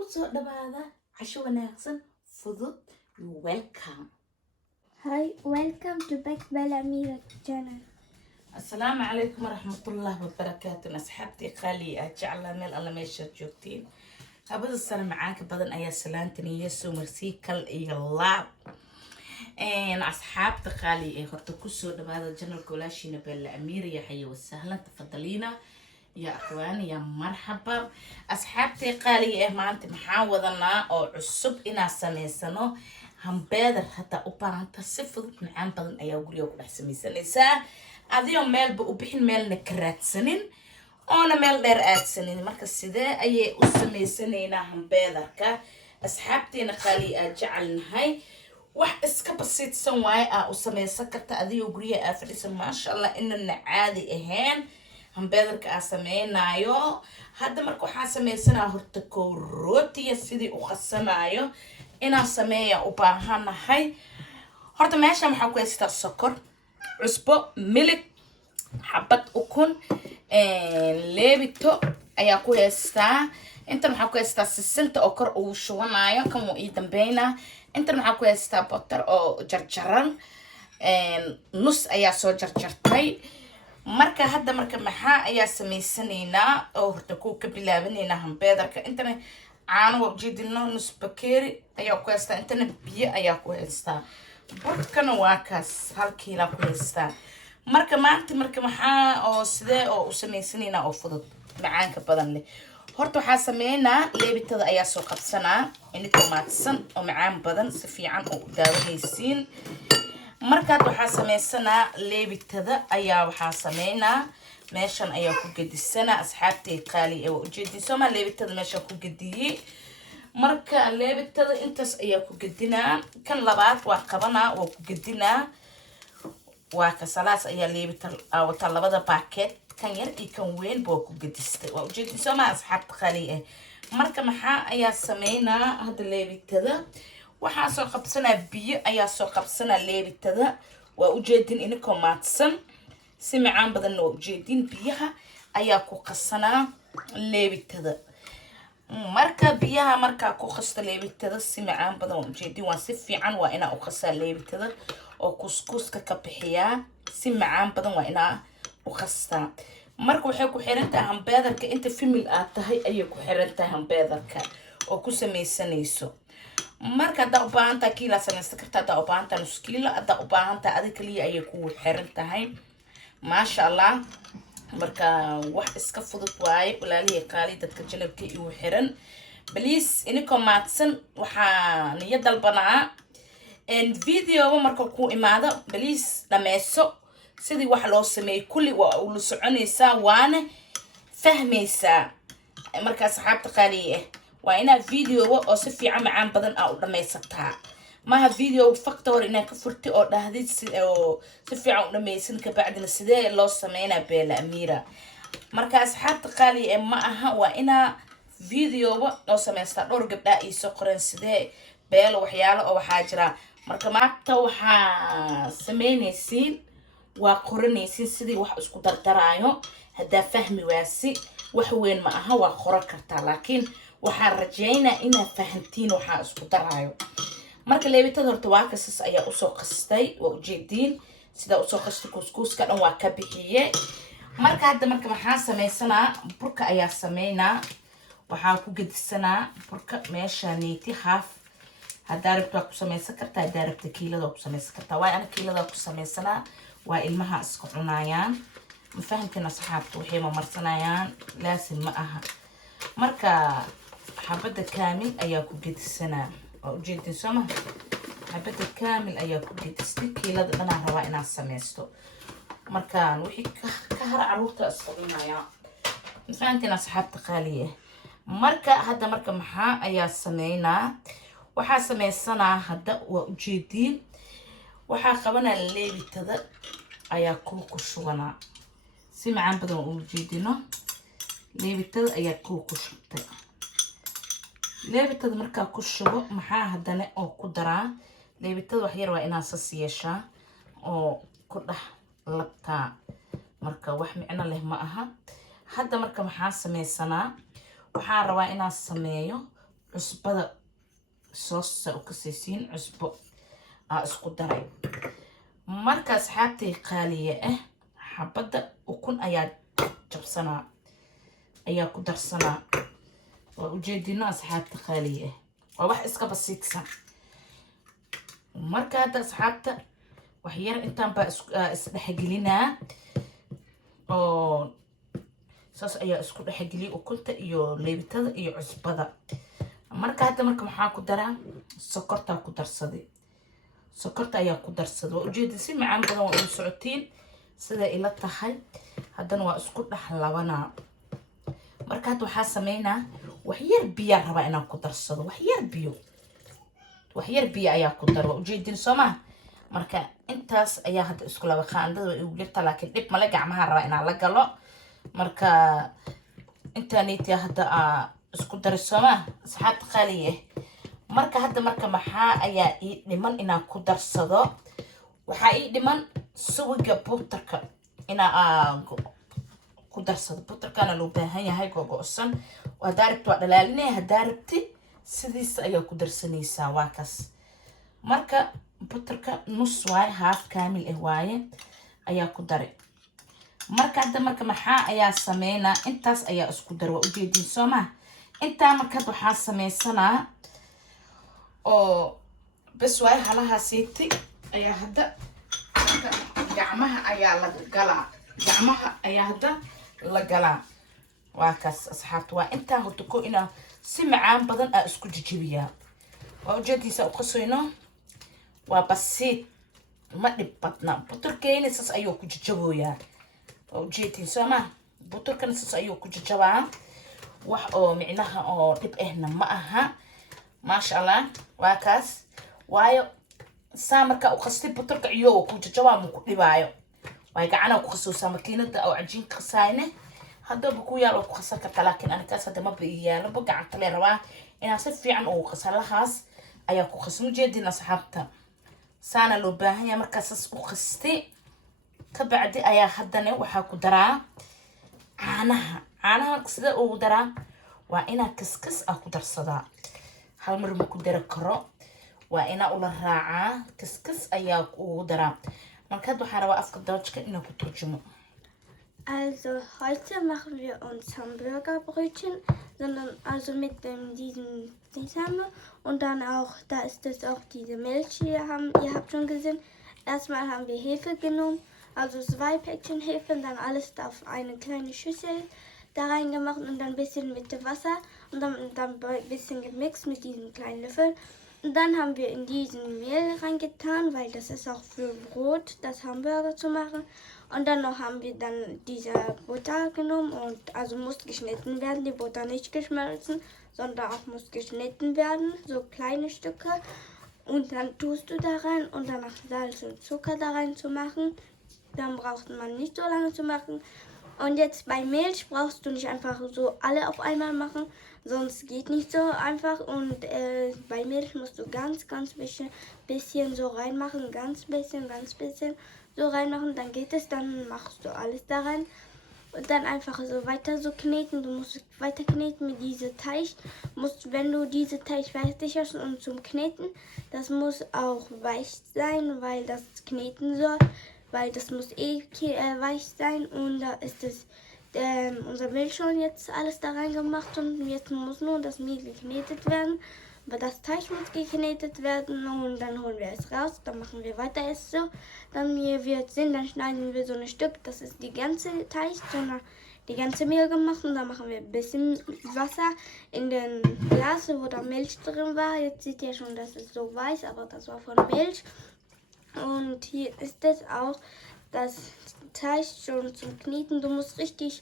kusoo dhawaada casho wanaagsan fudud. Welcome. Hi, welcome to Bekbel Amira channel. Assalaamu calaykum waraxmatullaahi wabarakaatu. asxaabtii qaali ah jeclaa meel alla meesha joogtiin. habada sare macaanka badan ayaa salaantan iyo soo marsii kal iyo laab. asxaabta qaali ee horta kusoo dhawaada channelka walaashina Bella Amira ya xayo wasahlan tafadaliina يا أخواني يا مرحبا أصحابتي قالي ما أنت محاوضنا أو عصب إنا سميسانو هم بادر حتى أبانتا صفر معان بدن أيا وقريو كل حسميسان إسا أذيهم ميل بقبحين ميل نكرات سنين أنا ميل دير آت سنين مركز سيدا أي أسميسانينا هم بادر كا أصحابتي نقالي أجعلن هاي wax iska basiid san waay u sameeysan karta adiga guriga afrisan ma sha Allah inna caadi ahayn hambeedarka aan sameeynayo hadda marka waxaan sameeysanaa horta rootiga sidii u qasanayo inaan sameeyo u baahanahay horta meesha waxaan ku haystaa sokor cusbo milk xabad ukun leebito ayaa ku haystaa inta waxaan ku haystaa sisinta oo kor uu shubanayo kan uu ii dambeynaa inta waxaan ku haystaa butter oo jarjaran nus ayaa soo jarjartay marka hadda marka maxaa ayaa sameysanaynaa oo horta ku ka bilaabanayna hambeedarka intana caano wajidino nus bakeeri ayaa ku haystaa intana biyo ayaa ku haystaa burkana waa kaas hal kiilo ku haystaa marka maanta marka maxaa oo sidee oo u sameysanaynaa oo fudud macaanka badan leh horta waxaa sameeynaa leebitada ayaa soo qabsanaa inta maadsan oo macaan badan si fiican oo daawanaysiin markaad waxaa sameysanaa leebitada ayaa waxaa sameynaa meeshan ayaa ku gedisanaa asxaabtay qaali ee ujeedin soo ma leebitada meesha ku gediyay marka leebitada intaas ayaa ku gedinaa kan labaad waa qabanaa oo ku gedinaa waa ka salaas ayaa leebitada wata labada packet kan yar iyo kan weyn boo ku gedistay waa ujeedin soo ma asxaabta qaali ee marka maxaa ayaa sameynaa hadda leebitada waxaa soo qabsanaa biyo ayaa soo qabsanaa leebitada waa ujeedin inakoo maadsan si macaan badan waa ujeedin biyaha ayaa ku qasanaa leebitada marka biyaha markaa ku qasta leebitada si macaan badan waa ujeedin waa si fiican waa inaa u qasaa leebitada oo kuskuska ka bixiyaa si macaan badan waa inaa u qastaa marka waxay ku xiran tahay hambeedarka inta famil aad tahay ayay ku xiran tahay hambeedarka oo ku sameysanayso marka haddaa u baahan tahay kiila sameysan karta haddaa u baahan tahay nus kiilo haddaa u baahan tahay adiga kaliya ayay kugu xiran tahay maasha Allah marka wax iska fudud waaye walaalihii qaali dadka janabka igu xiran please inikoo maadsan waxaa niyo dalbanaa video marka ku imaado please dhameyso sidii wax loo sameeyay kulli waa u la soconaysaa waana fahmaysaa marka asxaabta qaali ah waa ina video oo si fiican macaan badan u dhameysataa maaha video factor ina ka furti oo dhahdid si fiican u dhameysan ka bacdina sidee loo sameeynaa Bella Amira marka asxaabta qaali ee ma aha waa ina video oo sameystaa dhowr gabdha ay soo qoreen sidee Bella waxyaalo oo waxaa jira marka maanta waxaa sameynaysiin waa qoranaysiin sidii wax isku dardaraayo haddaa fahmi waasi wax weyn ma aha waa qoran kartaa laakiin waxaan rajaynaa inaad fahantiin waxaa isku daraayo marka leebitada horta waa kasas ayaa usoo qastay waa ujeediin sida usoo qastay kuskuuska dhan waa ka bixiye marka hadda marka waxaan sameysanaa burka ayaa sameynaa waxaa ku gedisanaa burka meesha neeti half haddaa rabto waa ku sameysan kartaa haddaa rabto kiilada waa ku sameysan kartaa waay ana kiilada ku sameysanaa waa ilmaha iska cunayaan ma fahamteen asxaabta waxay ma marsanayaan laasin ma aha marka xabada kaamil ayaa ku gedisanaa oo ujeedin soma xabada kaamil ayaa ku gedistay kiilada dhanaan rabaa inaan sameysto markaan wixii ka hara caruurta isqabinaya ma fahamteen asxaabta qaaliya marka hadda marka maxaa ayaa sameynaa waxaa sameysanaa hadda waa ujeediin waxaa qabanaa leebitada ayaa ku shubanaa si macaan badan oo ujeedino leebitada ayaa ku shubtay leebitada markaa ku shubo maxaa haddana oo ku daraa leebitada wax yar waa inaa sas yeeshaa oo ku dhex labtaa marka wax micno leh ma aha hadda marka maxaa sameysanaa waxaan rabaa inaan sameeyo cusbada soosa u kasaysiin cusbo isku daray marka asxaabtay qaaliye xabada ukun ayaa jabsanaa ayaa ku darsanaa waa ujeedina asxaabta qaaliye waa wax iska basiidsan marka hadda asxaabta wax yar intaan baa isdhexgelinaa oo saas ayaa isku dhexgeliyay ukunta iyo leebitada iyo cusbada marka hadda maxaa ku daraa sokorta ku darsaday sokorta ayaa ku darsaday waa ujeedin si macaan badan waa u socotiin sida ila tahay haddana waa isku dhaxlabanaa marka hadda waxaa sameynaa wax yar biyo raba inaan ku darsado wax yar biyo ayaa ku dar waa ujeedin sooma marka intaas ayaa hadda isku laba qaandada igu jirta laakiin dib male gacmaha raba inaan la galo marka intaaniitii hadda isku daray sooma asxaabta qaaliye marka hadda maxaa ayaa ii dhiman inaan ku darsado waxaa ii dhiman suwiga buutarka inaan ku darsado buutarkana loo baahan yahay gogo'san haddaa rabti waa dhalaalinaya haddaa rabti sidiisa ayaa ku darsanaysaa waa kaas marka buutarka nus waaye haaf kaamil waaye ayaa ku daray marka hadda maxaa ayaa sameynaa intaas ayaa isku dar waa ujeedin sooma intaa markaad waxaa sameysanaa oo bes waaye halahaa siitay ayaa hadda gacmaha ayaa la galaa waa kaas asxaabta waa intaa horta ko inaa si macaan badan isku jijibiyaa waa ujeediisa u qasoyno waa basiid ma dhib badna buturkeena saas ayuu ku jijabooyaa waa ujeedin sooma buturkana saas ayuu ku jijabaa wax oo micnaha oo dhib ahna ma aha maasha allah waa kaas waayo saa markaa u qastay buturka iyagoo ku jajabaa ma ku dhibaayo waay gacana ku qasoosaa makiinada oo cajiinka qasaayne haddaba ku yaal oo ku qasan karta laakiin anikaas hadda ma yaaloba gacanta lee rabaa inaan si fiican ugu qasalahaas ayaa ku qasan ujeedin asxaabta saana loo baahan yahay markaa saas u qastay ka bacdi ayaa haddana waxaa ku daraa caanaha sida ugu daraa waa inaa kaskas ku darsadaa hal mar ma ku dari karo waa inaa ula raacaa kaskas ayaa ugu daraa marka hadda waxaa rabaa afka doojka inaan ku turjumo Also heute machen wir uns Hamburgerbrötchen, also mit diesem Sesame und dann auch, da ist es auch diese Milch, ihr habt schon gesehen. Erstmal haben wir Hefe genommen, also 2 Päckchen Hefe und dann alles auf eine kleine Schüssel da reingemacht und dann ein bisschen mit Wasser und dann ein bisschen gemixt mit diesem kleinen Löffel. Und dann haben wir in diesen Mehl reingetan, weil das ist auch für Brot, das Hamburger zu machen. Und dann noch haben wir dann diese Butter genommen und also muss geschnitten werden, die Butter nicht geschmolzen, sondern auch muss geschnitten werden, so kleine Stücke. Und dann tust du da rein und danach Salz und Zucker da rein zu machen. Dann braucht man nicht so lange zu machen. Und jetzt bei Milch brauchst du nicht einfach so alle auf einmal machen, sonst geht nicht so einfach. Und bei Milch musst du ganz bisschen so reinmachen, ganz bisschen so reinmachen, dann geht es, dann machst du alles da rein. Und dann einfach so weiter so kneten, du musst weiter kneten mit diesem Teig. Wenn du diese Teig fertig hast und zum Kneten, das muss auch weich sein, weil das kneten soll. Weil das muss weich sein und da ist es unser Milch schon jetzt alles da reingemacht und jetzt muss nur das Mehl geknetet werden. Aber das Teig muss geknetet werden und dann holen wir es raus, dann machen wir weiter es so. Dann dann schneiden wir so ein Stück, das ist die ganze Teig, sondern die ganze Mehl gemacht und dann machen wir ein bisschen Wasser in den Glas, wo da Milch drin war. Jetzt seht ihr schon, das ist so weiß, aber das war von Milch. Und hier ist es auch das Teig schon zum Kneten. Du musst richtig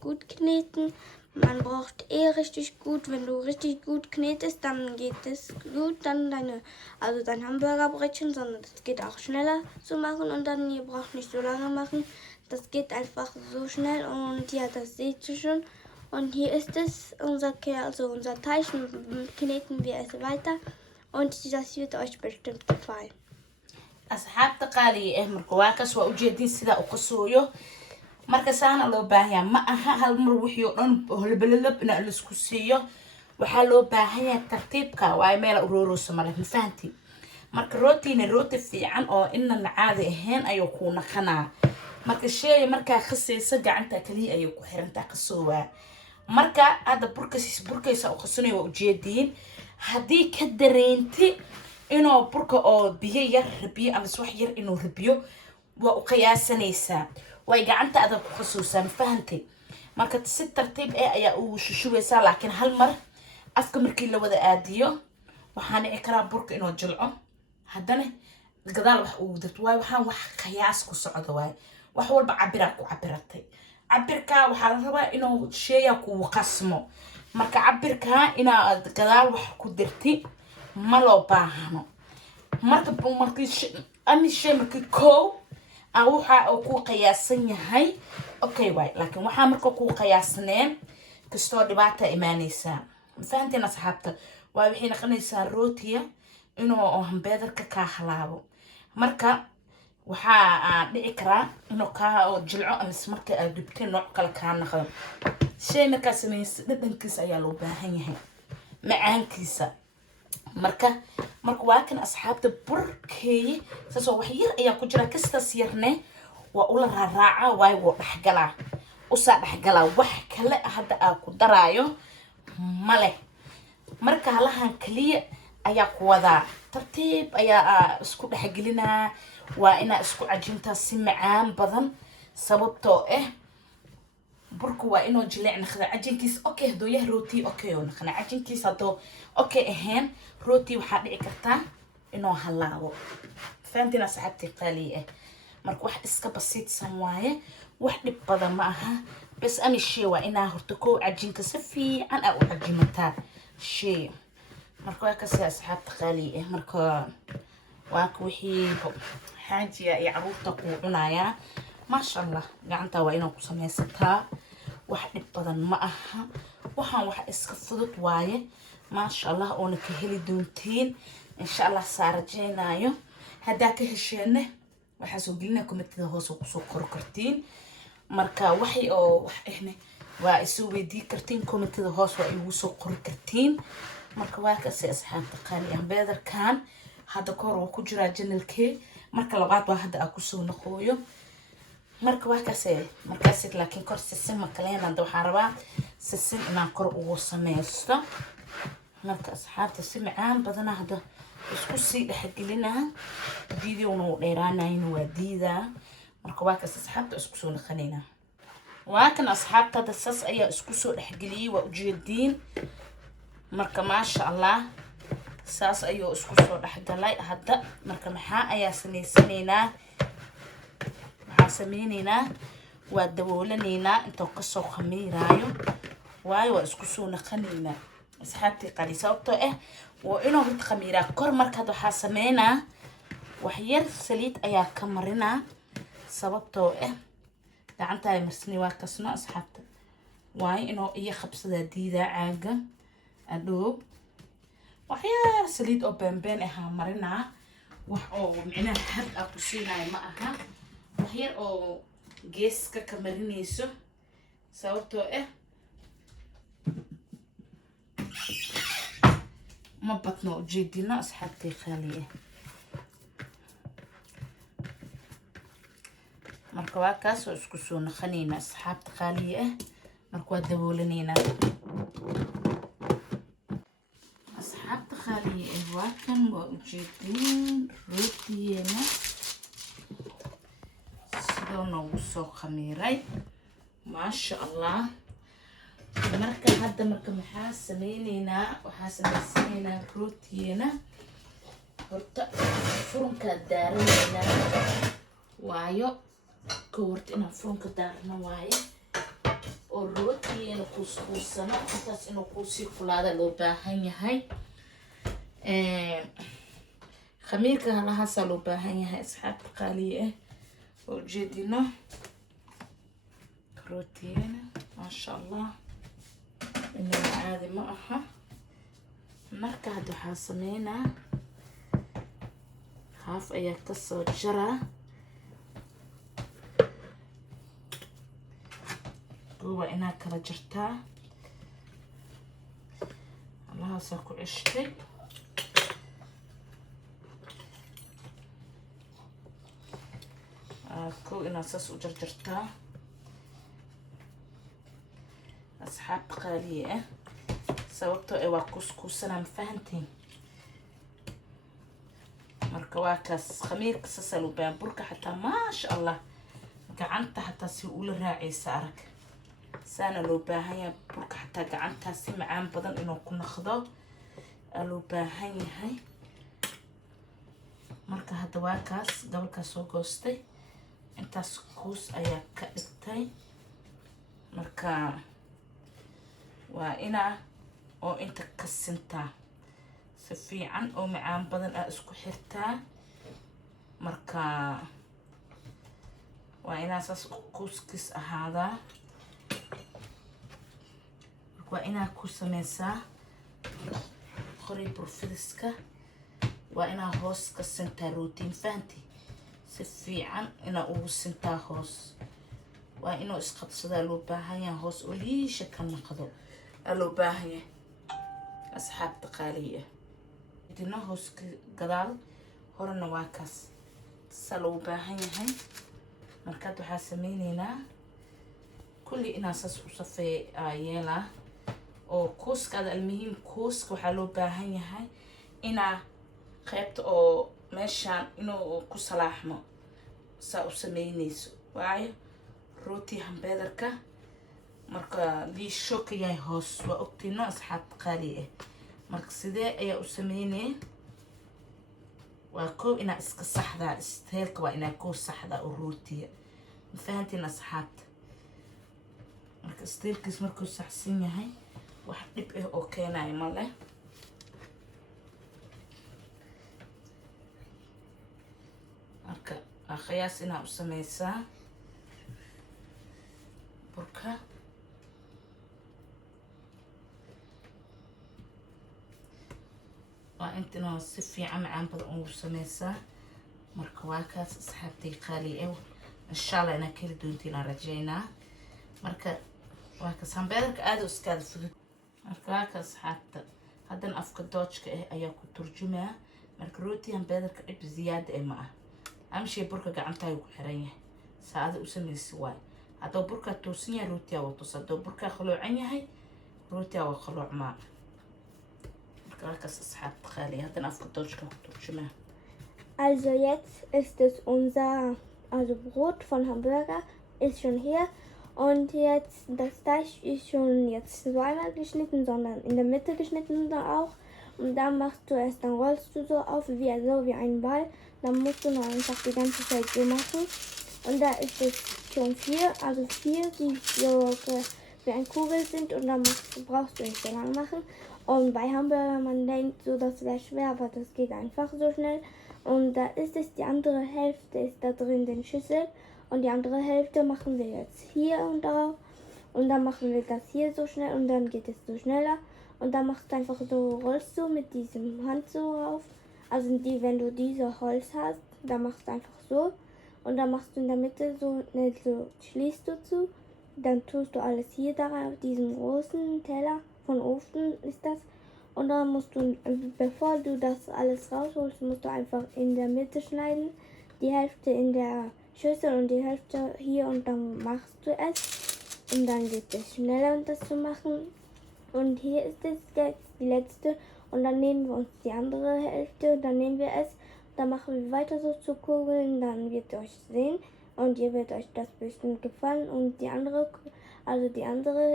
gut kneten. Man braucht richtig gut. Wenn du richtig gut knetest, dann geht es gut. Dann dein Hamburgerbrötchen, sondern das geht auch schneller zu machen. Und dann, ihr braucht nicht so lange machen. Das geht einfach so schnell. Und ja, das seht ihr schon. Und hier ist es, unser Teig. Kneten wir es weiter. Und das wird euch bestimmt gefallen. asxaabta qaaliga marka waa kaas waa ujeedin sida u qasooyo marka saana loo baahan yahay ma aha hal mar wixii oo dhan holbalab ina la isku siiyo waxaa loo baahan yahay tartiibka waa meel ururoosa male ma fahanti marka rootina rooti fiican oo inna caadi ahayn ayuu ku naqanaa marka shay markaa khasaysa gacanta kaliya ayuu ku xirantaa qasoowa marka hadda burkaysa oo qasanayo waa ujeediin haddii ka dareenti inuu burka oo biyo yar rabiyo ama wax yar inuu rabiyo waa u qiyaasanaysaa way gacanta adag ku qasoosaa ma fahantay marka si tartiib ayaa uu shushubaysaa laakiin hal mar afka markii la wada aadiyo waxaan dhici karaa burka inuu jilco haddana gadaal wax uu dadto waay waxaan wax qiyaas ku socdo waay wax walba cabiraa ku cabiratay cabirka waxaa la rabaa inuu sheeya ku qasmo marka cabirka inaad gadaal wax ku dirti ma loo baahano marka markii shay markii koow waxa uu ku qiyaasan yahay okay waay laakiin waxaa marka ku qiyaasneen kastoo dhibaata imaanaysa fahanteen asxaabta waa wixii naqanaysaa rootiya inuu hambeedarka ka halaabo marka waxaa dhici karaa inuu ka jilco ama marka aad dubtay nooc kale ka naqdo shay marka sameeyay dhadhankiisa ayaa loo baahan yahay macaankiisa marka waa kan asxaabta burkeey saasoo wax yar ayaa ku jira kastaas yarne waa ula raaraaca waay wuu dhaxgalaa usaa dhaxgalaa wax kale hadda aan ku daraayo male marka halahan kaliya ayaa ku wadaa tartiib ayaa isku dhaxgelinaa waa inaa isku cajintaa si macaan badan sababtoo burku waa inuu jileec naqda cajinkiisa okay haduu yahay rooti okay oo naqna cajinkiisa haduu okay ahayn rooti waxaa dhici kartaa inuu halaabo fahantina asxaabtii qaaliye marka wax iska basiidsan waaye wax dhib badan ma aha bas ami shay waa inaa horta koo cajinka si fiican u cajimataa shay marka waa ka sii asxaabta qaaliye marka waa ku wixii xaajiya iyo caruurta ku cunaya ما شاء الله قعنتا وإنه قسمي ستها واحد بدن معها وحن واحد إسكفضت وايه ما شاء الله أونك هلي دونتين إن شاء الله سارجينا يو هداك هالشينه وحسوا قلنا كم تدهوس وسكر كرتين مركا وحي أو إحنا ويسوي دي كرتين كم تدهوس ويوسكر كرتين مركا واكس أصحاب تقالي أم بيدر كان هذا كور وكجرا جنلكي مركا لغات واحد أكوسو نخويو marka waa kaasay markaas laakiin kor sisin ma kale aan waxaan rabaa sisin inaan kor ugu sameeyo marka asxaabta si macaan badan hada isku sii dhaxgelinaa video noo dheeraanayn waa diida marka waa kaas asxaabta isku soo naqanayna waa kan asxaabta dasas ayaa isku soo dhaxgeliyay waa ujeediin marka ma sha Allah saas ayuu isku soo dhaxgalay hada marka maxaa ayaa sameeysanayna سمينينا ودولنينا انتو قصو خميرايو واي واسكو سو نقنينا اسحابتي قالي سوبتو وإنو هيت خميرا كور مركادو حاسمينا وحير سليت ايا كمرنا سببتو دعنتا مرسني واكسنا اسحابتا واي إنو ايا خبصدا ديدا عاقا ادو وحير سليت او بين اها مرنا وحو معنا حد اقوشينا معها وحير او جيسكا كمرينيسو سوتو ما بطنو جيدينا اصحابتي خاليه marka waa kaas oo isku soo naqanayna asxaabta qaaliye marka waa daboolanayna asxaabta qaaliye waa kan waa ujeedin rootiyena noogu soo khamiiray ma sha Allah marka hadda marka maxaa sameeynaa waxaa sameeynaa rootiyena horta furunka daarayna waayo koorta inaan furunka daarna waaye oo rootiyena kuskusana intaas inuu ku sii kulaada loo baahan yahay khamiirka halahaas loo baahan yahay asxaabta qaaliye وجدنا روتين ما شاء الله إنه عادي معها مركا هادو حاسمينا هاف ايا كسو جرا هو إنا كلا جرتا intaasaa ku ceshtay. kow inaad saas u jarjartaa asxaabta qaaliye ah, sababtoo waa kuskuusanaa, ma fahantiin? marka waa kaas khamiirka saasaa loo baahan. burka xataa maasha allah gacanta xataa si ula raacaysa arag, saana loo baahan yahay. burka xataa gacantaa si macaan badan inuu ku naqdo aa loo baahan yahay. marka hadda waa kaas gabalkaa soo goostay, intaas kuus ayaa ka dhigtay. marka waa inaa oo inta ka sintaa si fiican oo macaan badan aa isku xirtaa. marka waa inaa saas kuuskiis ahaadaa. marka waa inaa ku sameysaa qori burfidiska, waa inaa hoos ka sintaa rootiin, fahanti? si fiican inaa ugu sintaa hoos. waa inuu isqabsadaa loo baahan yahay, hoos oo liisha ka naqdo aa loo baahan yahay asxaabta qaaliya. idina hoos gadaal horena waa kaas saa loo baahan yahay. markaad waxaa sameyneynaa kulli inaa saas u safeey yeelaa oo kuuskaada. almuhiim kuuska waxaa loo baahan yahay inaa qaybta oo meeshaan inuu ku salaaxmo saa u sameynayso, waayo rooti hambeedarka marka liisho ka yahay hoos, waa ogtiino asxaabta qaali ah. marka sidee ayaa u sameynay? waa kow inaa iska saxdaa, isteelka waa inaa koo saxdaa oo rootiya, ma fahantiin asxaabta? marka isteelkiis markuu saxsan yahay wax dhib ah oo keenayo ma leh. marka waa qiyaas inaa u sameysaa burka. waa intina si fiican macaan badan ugu sameysaa. marka waa kaas asxaabtay qaali ah, insha allah inaa keli doontiin aan rajeynaa. marka waa kaas hambeedarka aad u iskaada fudud. marka waa kaas asxaabta haddana afka doojka ah ayaa ku turjumaa. marka rooti hambeedarka dhib ziyaada ah ma ah, amshey burka gacantaayu ku xiran yahay, saada u sameysi waay. hadduu burkaa toosan yahay rootiyaa waa toos, hadduu burkaa qaloocan yahay rootiyaa waa qaloocmaa. marka waa kaas asxaabta qaali, haddana afka doojka ku turjumaa. Also jetzt ist es also Brot von Hamburger ist schon hier und jetzt das Fleisch ist schon jetzt zweimal geschnitten, sondern in der Mitte geschnitten auch. Und dann machst du es, dann rollst du so auf wie ein Ball. Dann musst du nur einfach die ganze Zeit so machen. Und da ist es schon 4, also 4, die so wie ein Kugel sind und dann brauchst du nicht so lange machen. Und bei Hamburger, man denkt so, das wäre schwer, aber das geht einfach so schnell. Und da ist es, die andere Hälfte ist da drin in der Schüssel und die andere Hälfte machen wir jetzt hier und da. Und dann machen wir das hier so schnell und dann geht es so schneller. Und dann machst du einfach so, rollst du mit diesem Hand so rauf. Also wenn du diese Holz hast, dann machst du einfach so. Und dann machst du in der Mitte so schließt du zu. Dann tust du alles hier da rein, auf diesen großen Teller, von Ofen ist das. Und dann musst du, bevor du das alles rausholst, musst du einfach in der Mitte schneiden. Die Hälfte in der Schüssel und die Hälfte hier und dann machst du es. Und dann geht es schneller, das zu machen. Und hier ist es jetzt die letzte. Und dann nehmen wir uns die andere Hälfte, dann nehmen wir es. Dann machen wir weiter so zu kugeln, dann wird ihr euch sehen. Und ihr wird euch das bestimmt gefallen. Und die andere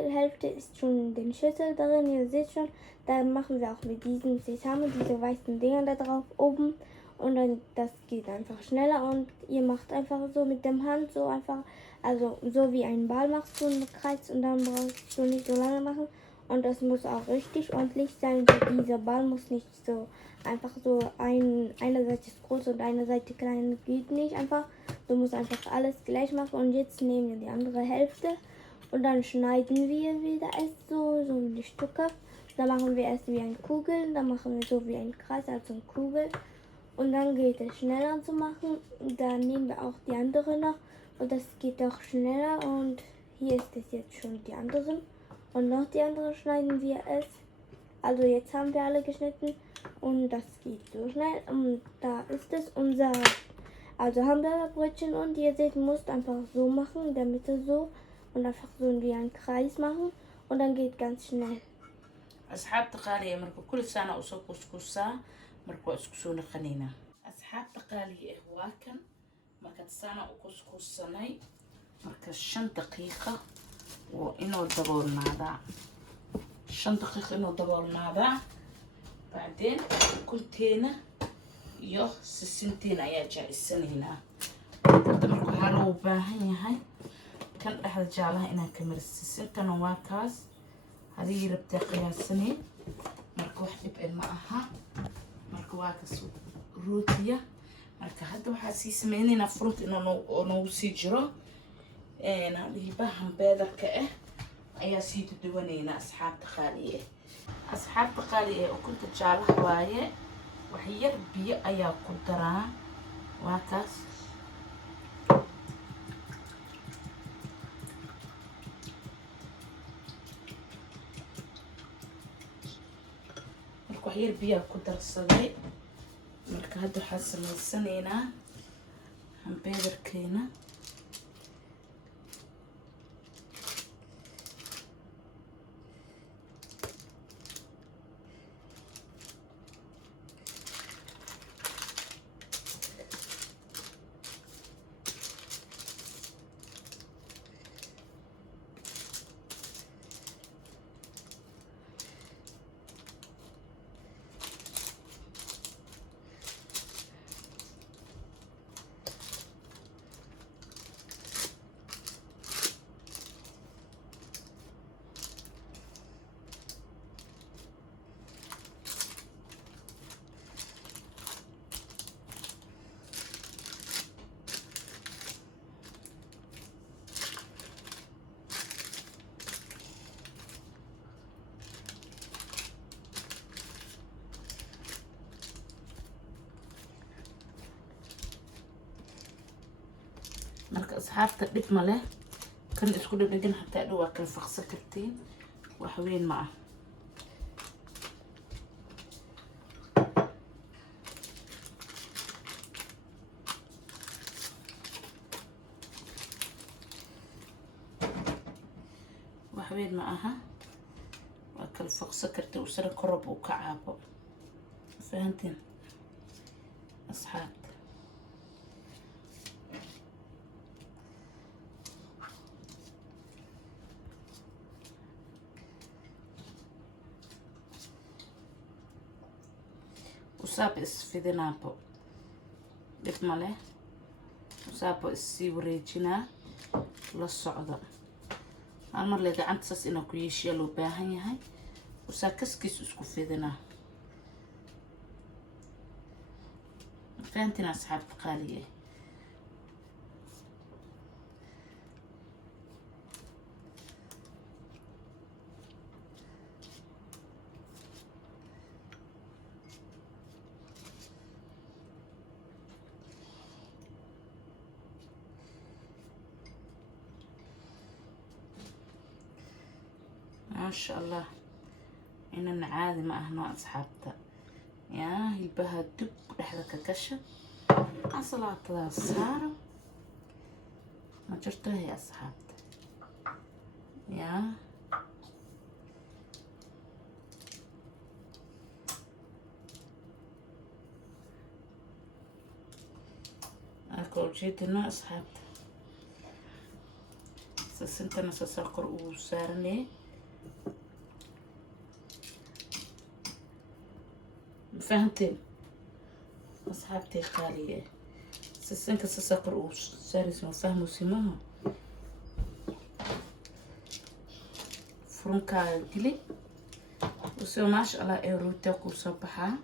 Hälfte ist schon in den Schüssel drin. Ihr seht schon, da machen wir auch mit diesen Sesame, diese weißen Dinger da drauf oben. Und dann, das geht einfach schneller. Und ihr macht einfach so mit dem Hand, so einfach, also so wie ein Ball machst du einen Kreis und dann brauchst du nicht so lange machen. Und das muss auch richtig ordentlich sein. Dieser Ball muss nicht so einfach so eine Seite ist groß und eine Seite klein, geht nicht einfach. Du musst einfach alles gleich machen. Und jetzt nehmen wir die andere Hälfte und dann schneiden wir wieder es so die Stücke. Dann machen wir es wie eine Kugel, dann machen wir so wie ein Kreis, also eine Kugel. Und dann geht es schneller zu machen. Dann nehmen wir auch die andere noch und das geht auch schneller. Und hier ist es jetzt schon die anderen. Und noch die andere schneiden wir es. Also jetzt haben wir alle geschnitten und das geht so schnell. Und da ist es unser Hamburgerbrötchen und ihr seht, musst einfach so machen, in der Mitte so und einfach so wie einen Kreis machen und dann geht ganz schnell. أصحاب تقالية مركو كل سنة أصو كوسكوسا مركو أسكسونا خنينة. أصحاب تقالية هواكن مركو سنة أكوسكوساني مركو 5 دقيقة وإنو دبولنا هذا 5 دقيقة إنو دبولنا هذا بعدين كنتينا يو سسنتين أيا جايسنينا هذا مركو حالو باهي هاي كان أحد جعلها إنها كمر السسنتين واكاس هذه ربتي قياسني مركو حدب الماءها مركو واكس روتيا مركو هذا وحاسي سميني نفرط إنه نوسي جرو هذه باهم بيدر كأه أيا سيدو دوانينا أصحاب تخالية أصحاب تخالية وكنت جعلها وايه وحير بي أيا قدران واكس وحير بيها كدر الصدي مركا هادو حاسة ميسانينا هم بيدر كينا marka asxaabta dhib ma leh kan isku dhigin xataa dhow waa kala faqsan kartiin wax weyn ma ah wax weyn ma aha waa kala faqsan kartii usana korob uu ka caabo fahantiin asxaab وصاب اسفيدنا بو ديف ماله وصاب اسي وريجينا لا سocdo hal mar le gacanta saas inaa ku yeeshiya loo baahan yahay وصا كسكيس isku fidina فهمتنا أصحاب قالية ما شاء الله إننا عادي ما أهنا أصحابتا يا يبها دب dhexda كشة أصلاة السارة ما جرتها يا أصحابتا يا أكو جيتنا أصحابتا سنتنا سساقر وسارني فهمتين أصحابتي خالية سنك سساقر وسارس ما فهموا سماها فرنكا قلي وسو ما شاء الله روتك وصبحها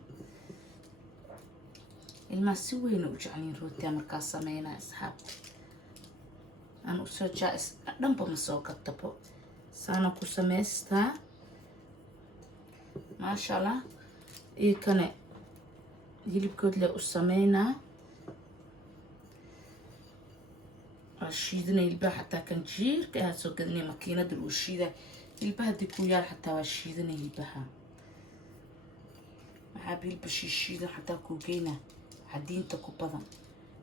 الما سوين وجعلين روتي مركا سمينا أصحابتي أنا أسوي جائز دنبا مسوق الطبق سانا كوسميستا ما شاء الله إيه كان يجيب كتلة أسمينا الشيدنا يلبها حتى كان جير كها سوقني ماكينة دلوشيدة يلبها ديكويال حتى والشيدنا يلبها محابيل بشيشيدة حتى كوكينا حدين تكو بدن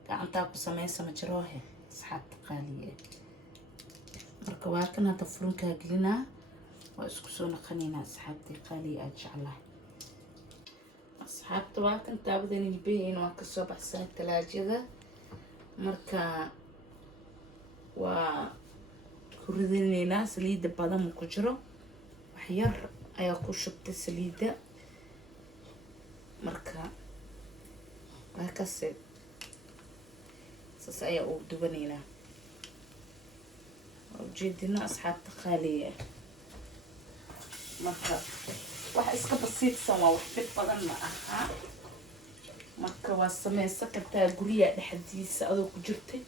كعنتا كسمين سمجروه أصحاب قالية marka waa kan hada furunka gelina waa isku soo naqanina asxaabtii qaali ajaclahay asxaabta waa kan taabadan ilbeen waa ka soo baxsan talaajada marka waa ku ridinayna saliid badan ku jiro wax yar ayaa ku shubtay saliida marka waa ka sii sasa ayaa u dubanayna وجدنا أصحاب تقالية مركب واحد إسكا بسيط سوا وحبيت بدن معها مركب والسماء سكرتها قرية لحديث أذوق جرتي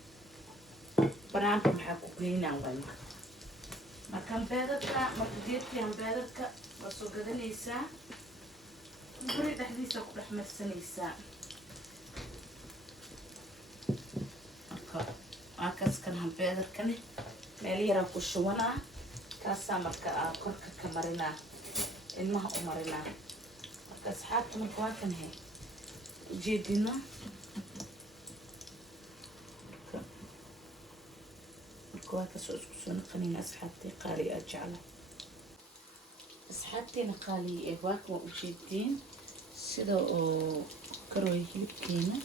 برانك محاكو قلينا وين مركب بادرك مركب ديرتي هم بادرك بسو قد نيسا قرية لحديث أكو رحمة سنيسا مركب عاكس كان هم بادركني ماليرا كشوانا كاسا مركا كركا كمرنا المها أمرنا مركا أصحاب مركواكن هي جيدنا مركواكا سوسكسو نقنين أصحابتي قالي أجعله أصحابتي نقالي إيواك وأجيدين سيدا كروي هيبكينا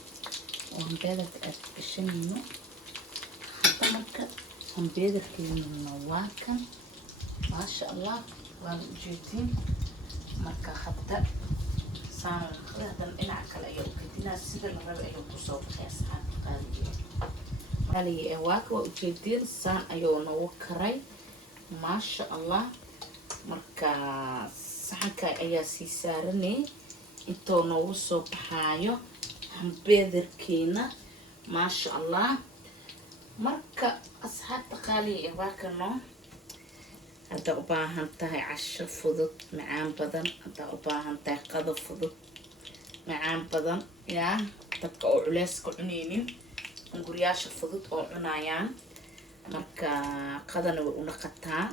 وهم بالك أتكشنينو حتى مركا هم بيدر كلمة واكن ما شاء الله وجيتين مركا حتى سام هذا إنعكل أيوة كدينا سيد الربع أيوة بصوت خياسات قالي واك وجيتين سام أيوة نوكري ما شاء الله مركا سحكا أيا سيسارني إنتو نوصو بحايو هم بيدر كينا ما شاء الله marka asxaabta qaaliga waa kano hadda u baahan tahay casho fudud macaan badan hadda u baahan tahay qado fudud macaan badan yaa dadka oo culeyska cunaynin guriyaasha fudud oo cunayaan marka qadana way u naqataa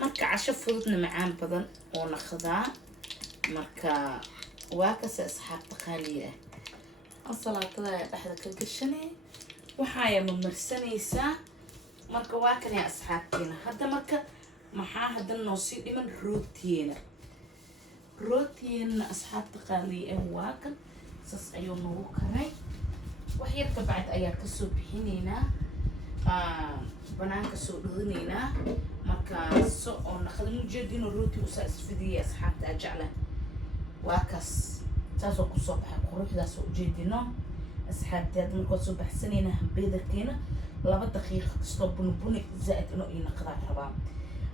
marka casho fududna macaan badan oo naqadaa marka waa kase asxaabta qaaliga salaatada dhexda ka gashanay waxaa ma marsanaysaa marka waa kan ya asxaabteena hadda marka maxaa hadda noo sii dhiman rootiyeena asxaabta qaaliga waa kan sas ayuu nagu karay wax yar ka bacd ayaa kasoo bixinaynaa banaanka soo dhudinaynaa marka so oo naqda mujeedino rooti usaa isfidiyay asxaabta ajacla waa kaas saasoo kusoo baxay quruxdaas oo ujeedino أصحابتي هذا مركز صبح سنين هم بيدركينا لابد دقيقة كستو بني زائد إنه ينقطع ربع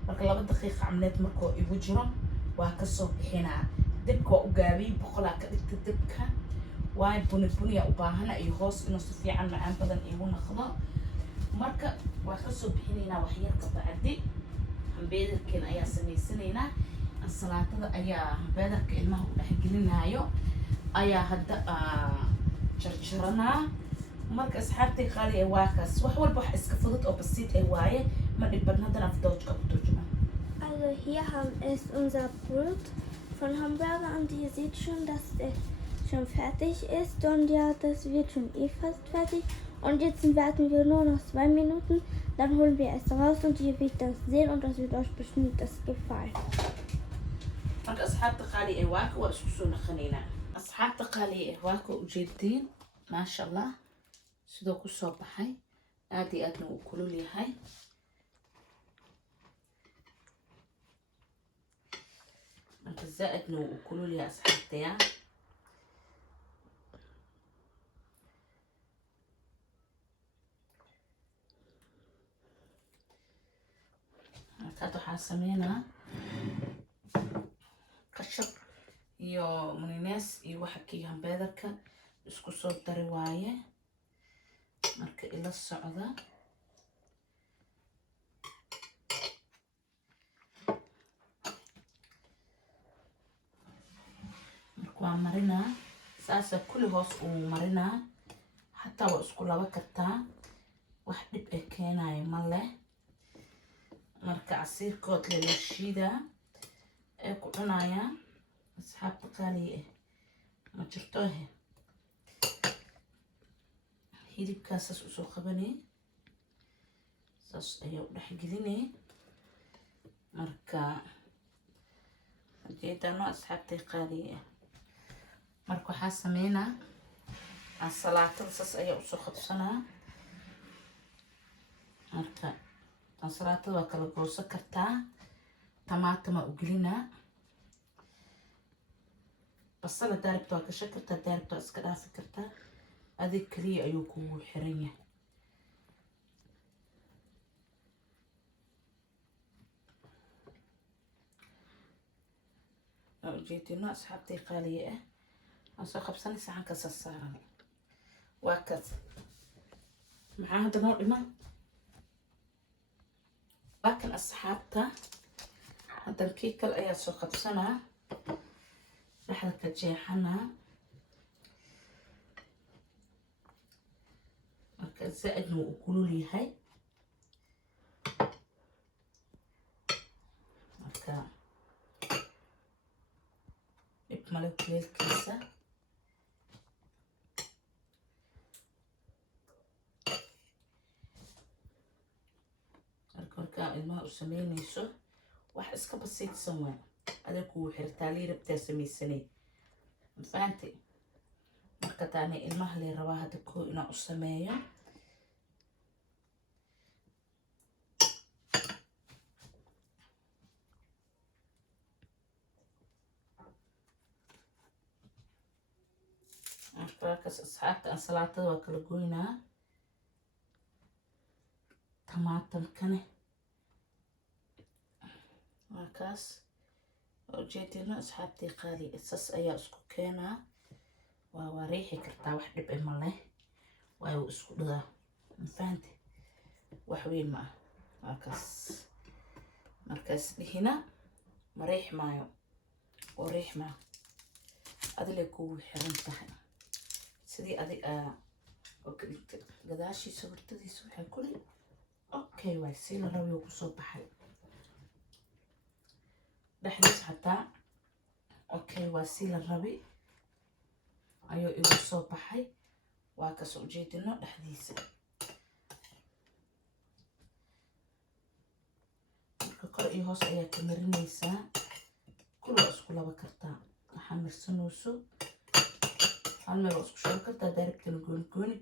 مركز لابد دقيقة عملت مركو يوجرم وهكسو بحنا دبكة وجابي بخلا كدت دبكة واي بني وباهنا يهوس إنه صفي عن معان بدن يهون خلا مركز وهكسو بحنينا وحير كبعدي هم بيدركينا أيا سنين الصلاة هذا أيا هم بيدرك إنه نحجلنا يو أيا هدا جرجرنا مرك أصحابتي قالي واكس وحول بح إسكفضت أو بسيط وايه ما نبغى ندنا في دوج كبتوجنا. Also hier ist unser Brot von Hamburger und ihr seht schon, dass es schon fertig ist und ja, das wird schon fast fertig und jetzt warten wir nur noch 2 Minuten, dann holen wir es raus und ihr werdet das sehen und das wird euch bestimmt das gefallen. مرك أصحابتي قالي واك وأسكسونا خلينا. أصحابتي قالي واك وجدين ما شاء الله سدوا كسر بحي عادي أدنى وكلوا لي هاي أنت زائدني وكلوا لي أصحابتي يا كاتو حاسمينا كشر iyo muninees iyo waxa kiihan beedarka isku soo dari waaye marka ila socda marka waa marinaa saasa kulli hoos uu marinaa xataa waa isku laba kartaa wax dhib ee keenayo ma leh marka casiirkood la shiidaa ee ku cunayaan أصحاب قالي ma jirtohe hilibkaas saas usoo qabanay saas ayaa u dhexgelinay marka ujeedano asxaabtay qaaliya marka waxaa sameynaa ansalaatada saas ayaa usoo qabsanaa marka ansalaatada waa kala goosan kartaa tamaatama u gelinaa basala daaribta waa gashan kartaa daaribta waa iska dhaafi kartaa adig kaliya ayuu kugu xiran yahay ujeedino asxaabtay qaaliya ah aan soo qabsanay saxanka saas saaran waa kaas maxaa hadda noo dhiman waa kan asxaabta haddan kii kale ayaa soo qabsanaa dhexda ka jeexanaa marka zaa-idna wuu u kulul yahay marka dhib male kuleelkiisa markaa ilmaha u sameynayso wax iska basiidsan waa adag kuu xirtaa lii rabtaa samaysanay mafahantay marka taani ilmaha lee rabaa hadda koo inaan u sameeyo marka waakaas asxaabta ansalaatada waa kala goynaa tamaatamkane waa kaas ujeedino asxaabtii qaali sas ayaa isku keenaa waa riixi kartaa wax dhib ma leh waa uu isku dhigaa mafahante wax weyn ma ah waa kaas markaas dhihina ma riix maayo oo riix maa adile kugu xiran tahay sidii adig gadaashiisa hortadiisa waxaan kuli okay waay si la rabi kusoo baxay dhexdiis xataa okay waa si la rabi ayuu igu soo baxay waa kasoo ujeedino dhexdiisa marka kor iyo hoos ayaa ka marinaysaa kul waa isku laba kartaa waxaa marsanayso hal meel waa isku shuban kartaa daaribtana gooni gooni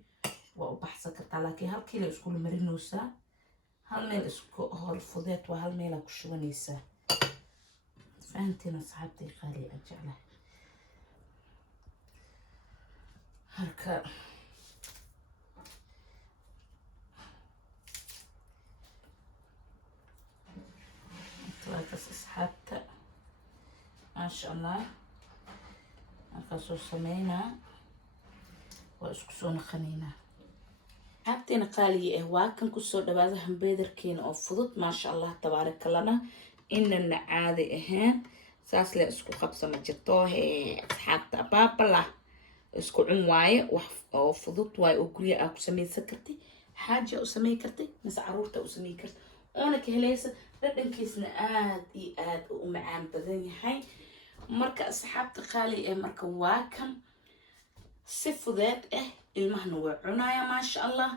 waa u baxsan kartaa laakiin halkiila iskula marinaysaa hal meel isku hol fudeed waa hal meelaa ku shubanaysaa fahantiin asxaabtay qaali aan jeclahay marka waakaas asxaabta maasha allah markaasoo sameynaa waa isku soo naqanaynaa asxaabteena qaaliga ah waa kan kusoo dhawaada hambeedarkeena oo fudud maasha allah tabaarakallana inana caadi ahaan saas le isku qabsama jirto asxaabta abaabala isku cun waaye wax oo fudud waaye oo gurya aa ku samaysan kartay xaaja u samey kartay mise caruurta u samey kartay oona ka helaysa dhadhankiisna aad iyo aad u macaan badan yahay marka asxaabta qaali ee marka waa kan si fudeed ah ilmahana waa cunaya maasha allah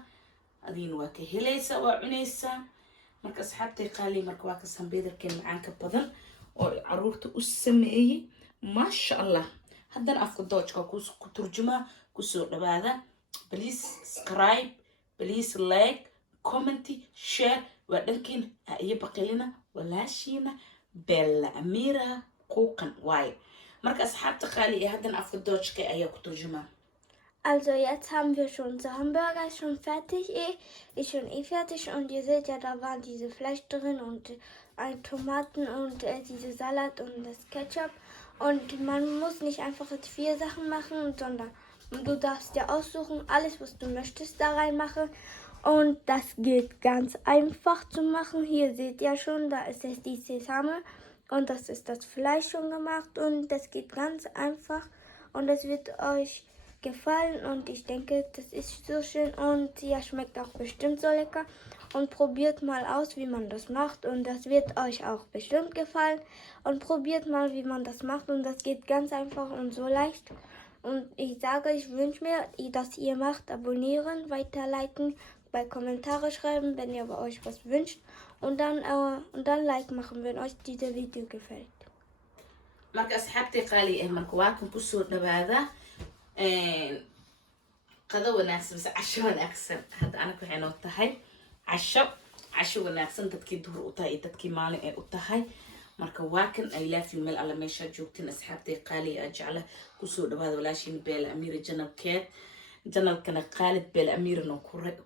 adiina waa ka helaysa waa cunaysaa marka asxaabtay qaali marka waa ka sambeedarkeen macaanka badan oo caruurta u sameeyay maasha allah haddana afka doojka ku turjumaa kusoo dhawaada please subscribe please like comment share waa dhankiina iyo baqilina walaashiina bella amira kuuqan waaye marka asxaabta qaali ee haddana afka doojka ayaa ku turjumaa. Also jetzt haben wir schon unser Hamburger ist schon fertig, ist schon fertig und ihr seht ja, da waren diese Fleisch drin und ein Tomaten und diese Salat und das Ketchup und man muss nicht einfach jetzt 4 Sachen machen, sondern du darfst dir aussuchen, alles was du möchtest da reinmachen und das geht ganz einfach zu machen. Hier seht ihr schon, da ist jetzt die Sesame und das ist das Fleisch schon gemacht und das geht ganz einfach und es wird euch gefallen und ich denke, das ist so schön und ja, schmeckt auch bestimmt so lecker und probiert mal aus, wie man das macht und das wird euch auch bestimmt gefallen und probiert mal, wie man das macht und das geht ganz einfach und so leicht Und ich sage, ich wünsche mir, dass ihr macht, abonnieren, weiterleiten, bei Kommentare schreiben, wenn ihr euch was wünscht. Und dann Like machen, wenn euch dieses Video gefällt. marka asxaabtay qaali ah marka waa kan kusoo dhawaada qado wanaagsan mise casho wanaagsan hadda anaga waxay noo tahay casho wanaagsan dadkii duhur u tahay iyo dadkii maalin ay u tahay marka waa kan I love you meel alla meesha joogtiin asxaabtay qaali ah jecla kusoo dhawaada walaashiin Bella Amira janalkana Khalid Bella Amira no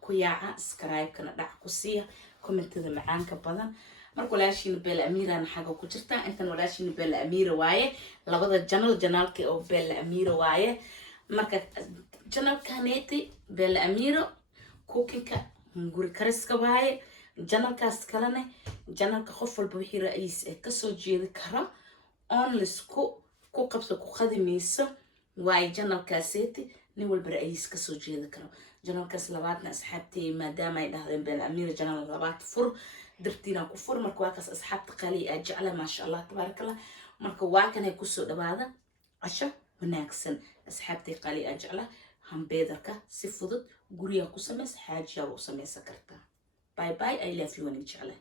ku yaaca subscribe-kana dhac ku siiya commentada macaanka badan marka walaashiin Bella Amira xaga ku jirta intan walaashiin Bella Amira waaye labada janalka oo Bella Amira waaye marka janalkaneeti Bella Amira cookinga guri kariska waaye janalkaas kalena janalka qof walba wixii ra'iis ka soo jeedi kara on lisku ku qabso ku qadimayso waaye janalkaaseeti nin walba ra'iis ka soo jeedi kara janalkaas labaadna asxaabtay maadaama ay dhahdeen Bella Amira janal labaad fur درتينا كفر مركو واكس أصحاب تقالي أجعله ما شاء الله تبارك الله مركو واكن هي كسر دبادة عشا وناكسن أصحاب تقالي أجعله هم بيدركا سفضت قريا كسمس حاجة وسمس كرتا باي باي I love you ونجعله